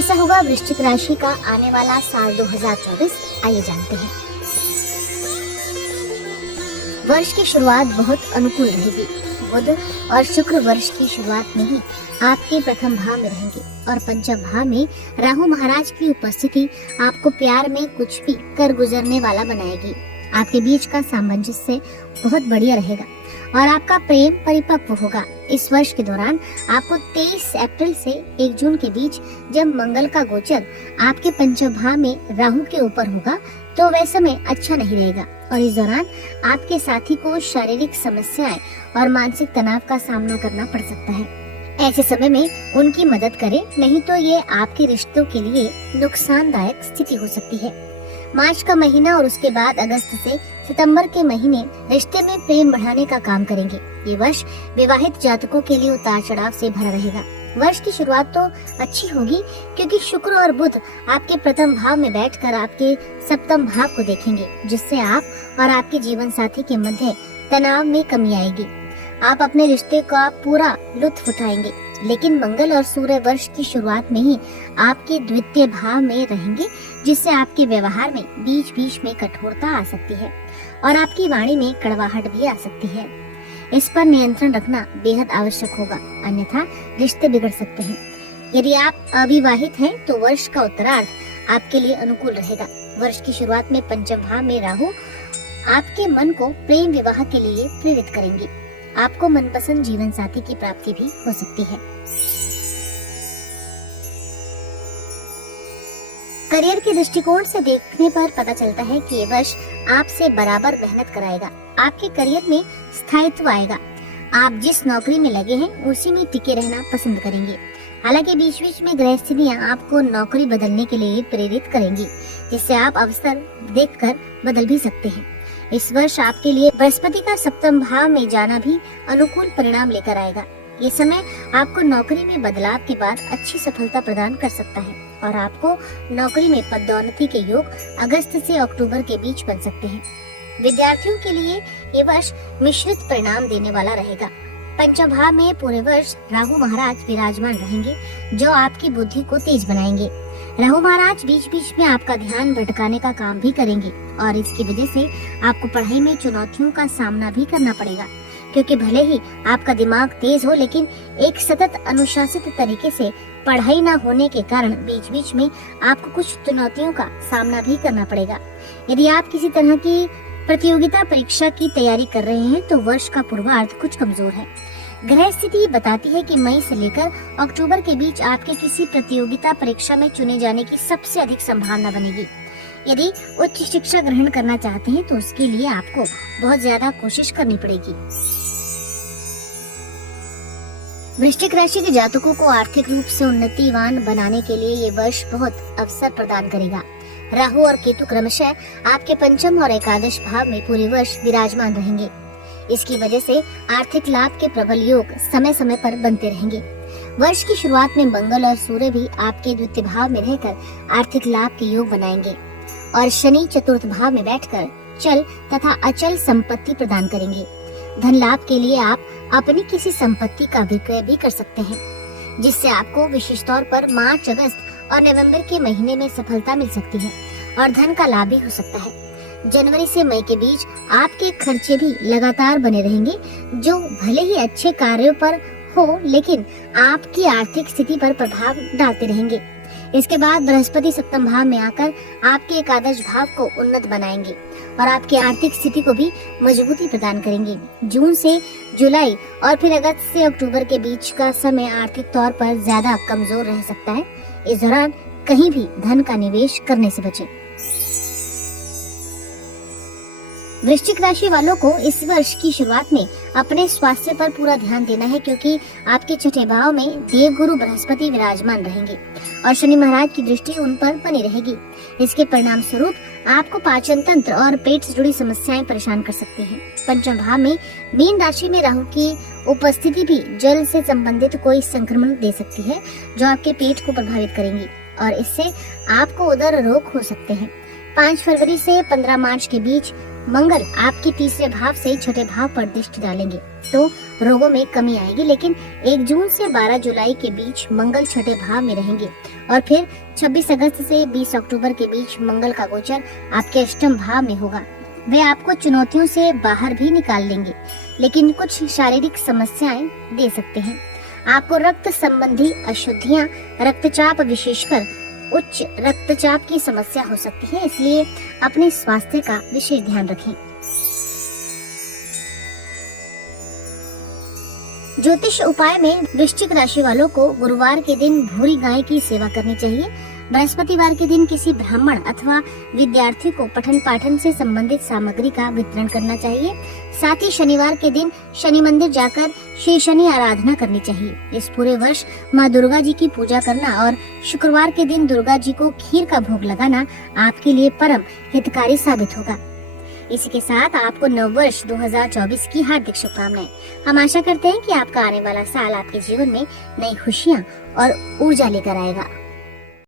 कैसा होगा वृश्चिक राशि का आने वाला साल 2024, आइए जानते हैं। वर्ष की शुरुआत बहुत अनुकूल रहेगी। बुध और शुक्र वर्ष की शुरुआत में ही आपके प्रथम भाव में रहेंगे और पंचम भाव में राहु महाराज की उपस्थिति आपको प्यार में कुछ भी कर गुजरने वाला बनाएगी। आपके बीच का सामंजस्य बहुत बढ़िया रहेगा और आपका प्रेम परिपक्व होगा। इस वर्ष के दौरान आपको 23 अप्रैल से 1 जून के बीच जब मंगल का गोचर आपके पंचम भाव में राहु के ऊपर होगा तो वह समय अच्छा नहीं रहेगा और इस दौरान आपके साथी को शारीरिक समस्याएं और मानसिक तनाव का सामना करना पड़ सकता है। ऐसे समय में उनकी मदद करें, नहीं तो ये आपके रिश्तों के लिए नुकसानदायक स्थिति हो सकती है। मार्च का महीना और उसके बाद अगस्त से सितंबर के महीने रिश्ते में प्रेम बढ़ाने का काम करेंगे। ये वर्ष विवाहित जातकों के लिए उतार चढ़ाव से भरा रहेगा। वर्ष की शुरुआत तो अच्छी होगी क्योंकि शुक्र और बुध आपके प्रथम भाव में बैठकर आपके सप्तम भाव को देखेंगे, जिससे आप और आपके जीवन साथी के मध्य तनाव में कमी आएगी। आप अपने रिश्ते का पूरा लुत्फ उठाएंगे, लेकिन मंगल और सूर्य वर्ष की शुरुआत में ही आपके द्वितीय भाव में रहेंगे, जिससे आपके व्यवहार में बीच बीच में कठोरता आ सकती है और आपकी वाणी में कड़वाहट भी आ सकती है। इस पर नियंत्रण रखना बेहद आवश्यक होगा, अन्यथा रिश्ते बिगड़ सकते हैं। यदि आप अविवाहित हैं तो वर्ष का उत्तरार्ध आपके लिए अनुकूल रहेगा। वर्ष की शुरुआत में पंचम भाव में राहु आपके मन को प्रेम विवाह के लिए प्रेरित करेंगे। आपको मनपसंद जीवन साथी की प्राप्ति भी हो सकती है। करियर के दृष्टिकोण से देखने पर पता चलता है कि ये वर्ष आपसे बराबर मेहनत कराएगा। आपके करियर में स्थायित्व आएगा। आप जिस नौकरी में लगे हैं उसी में टिके रहना पसंद करेंगे। हालांकि बीच बीच में ग्रह स्थितियां आपको नौकरी बदलने के लिए प्रेरित करेंगी, जिससे आप अवसर देखकर बदल भी सकते हैं। इस वर्ष आपके लिए बृहस्पति का सप्तम भाव में जाना भी अनुकूल परिणाम लेकर आएगा। ये समय आपको नौकरी में बदलाव के बाद अच्छी सफलता प्रदान कर सकता है और आपको नौकरी में पदोन्नति के योग अगस्त से अक्टूबर के बीच बन सकते हैं। विद्यार्थियों के लिए ये वर्ष मिश्रित परिणाम देने वाला रहेगा। पंचम भाव में पूरे वर्ष राहु महाराज विराजमान रहेंगे, जो आपकी बुद्धि को तेज बनाएंगे। राहु महाराज बीच बीच में आपका ध्यान भटकाने का काम भी करेंगे और इसकी वजह से आपको पढ़ाई में चुनौतियों का सामना भी करना पड़ेगा, क्योंकि भले ही आपका दिमाग तेज हो, लेकिन एक सतत अनुशासित तरीके से पढ़ाई न होने के कारण बीच बीच में आपको कुछ चुनौतियों का सामना भी करना पड़ेगा। यदि आप किसी तरह की प्रतियोगिता परीक्षा की तैयारी कर रहे हैं तो वर्ष का पूर्वार्ध कुछ कमजोर है। ग्रह स्थिति बताती है कि मई से लेकर अक्टूबर के बीच आपके किसी प्रतियोगिता परीक्षा में चुने जाने की सबसे अधिक संभावना बनेगी। यदि उच्च शिक्षा ग्रहण करना चाहते हैं तो उसके लिए आपको बहुत ज्यादा कोशिश करनी पड़ेगी। वृश्चिक राशि के जातकों को आर्थिक रूप से उन्नतिवान बनाने के लिए ये वर्ष बहुत अवसर प्रदान करेगा। राहु और केतु क्रमशः आपके पंचम और एकादश भाव में पूरे वर्ष विराजमान रहेंगे। इसकी वजह से आर्थिक लाभ के प्रबल योग समय समय पर बनते रहेंगे। वर्ष की शुरुआत में मंगल और सूर्य भी आपके द्वितीय भाव में रहकर आर्थिक लाभ के योग बनाएंगे और शनि चतुर्थ भाव में बैठकर चल तथा अचल संपत्ति प्रदान करेंगे। धन लाभ के लिए आप अपनी किसी संपत्ति का विक्रय भी कर सकते हैं, जिससे आपको विशेष तौर पर मार्च, अगस्त और नवंबर के महीने में सफलता मिल सकती है और धन का लाभ भी हो सकता है। जनवरी से मई के बीच आपके खर्चे भी लगातार बने रहेंगे, जो भले ही अच्छे कार्यों पर हो, लेकिन आपकी आर्थिक स्थिति पर प्रभाव डालते रहेंगे। इसके बाद बृहस्पति सप्तम भाव में आकर आपके एकादश भाव को उन्नत बनाएंगे और आपकी आर्थिक स्थिति को भी मजबूती प्रदान करेंगे। जून से जुलाई और फिर अगस्त से अक्टूबर के बीच का समय आर्थिक तौर पर ज्यादा कमजोर रह सकता है। इस दौरान कहीं भी धन का निवेश करने से बचें। वृश्चिक राशि वालों को इस वर्ष की शुरुआत में अपने स्वास्थ्य पर पूरा ध्यान देना है, क्योंकि आपके छठे भाव में देवगुरु बृहस्पति विराजमान रहेंगे और शनि महाराज की दृष्टि उन पर बनी रहेगी। इसके परिणाम स्वरूप आपको पाचन तंत्र और पेट से जुड़ी समस्याएं परेशान कर सकती हैं। पंचम भाव में मीन राशि में राहु की उपस्थिति भी जल से संबंधित कोई संक्रमण दे सकती है, जो आपके पेट को प्रभावित करेंगी और इससे आपको उदर रोग हो सकते हैं। 5 फरवरी से 15 मार्च के बीच मंगल आपके तीसरे भाव से छठे भाव पर दृष्टि डालेंगे तो रोगों में कमी आएगी, लेकिन 1 जून से 12 जुलाई के बीच मंगल छठे भाव में रहेंगे और फिर 26 अगस्त से 20 अक्टूबर के बीच मंगल का गोचर आपके अष्टम भाव में होगा। वे आपको चुनौतियों से बाहर भी निकाल लेंगे, लेकिन कुछ शारीरिक समस्याएं दे सकते हैं। आपको रक्त संबंधी अशुद्धियां, रक्तचाप, विशेषकर उच्च रक्तचाप की समस्या हो सकती है, इसलिए अपने स्वास्थ्य का विशेष ध्यान रखें। ज्योतिष उपाय में वृश्चिक राशि वालों को गुरुवार के दिन भूरी गाय की सेवा करनी चाहिए। बृहस्पतिवार के दिन किसी ब्राह्मण अथवा विद्यार्थी को पठन पाठन से संबंधित सामग्री का वितरण करना चाहिए। साथ ही शनिवार के दिन शनि मंदिर जाकर श्री शनि आराधना करनी चाहिए। इस पूरे वर्ष माँ दुर्गा जी की पूजा करना और शुक्रवार के दिन दुर्गा जी को खीर का भोग लगाना आपके लिए परम हितकारी साबित होगा। इसी के साथ आपको नववर्ष 2024 की हार्दिक शुभकामनाएं। हम आशा करते हैं कि आपका आने वाला साल आपके जीवन में नई खुशियां और ऊर्जा लेकर आएगा।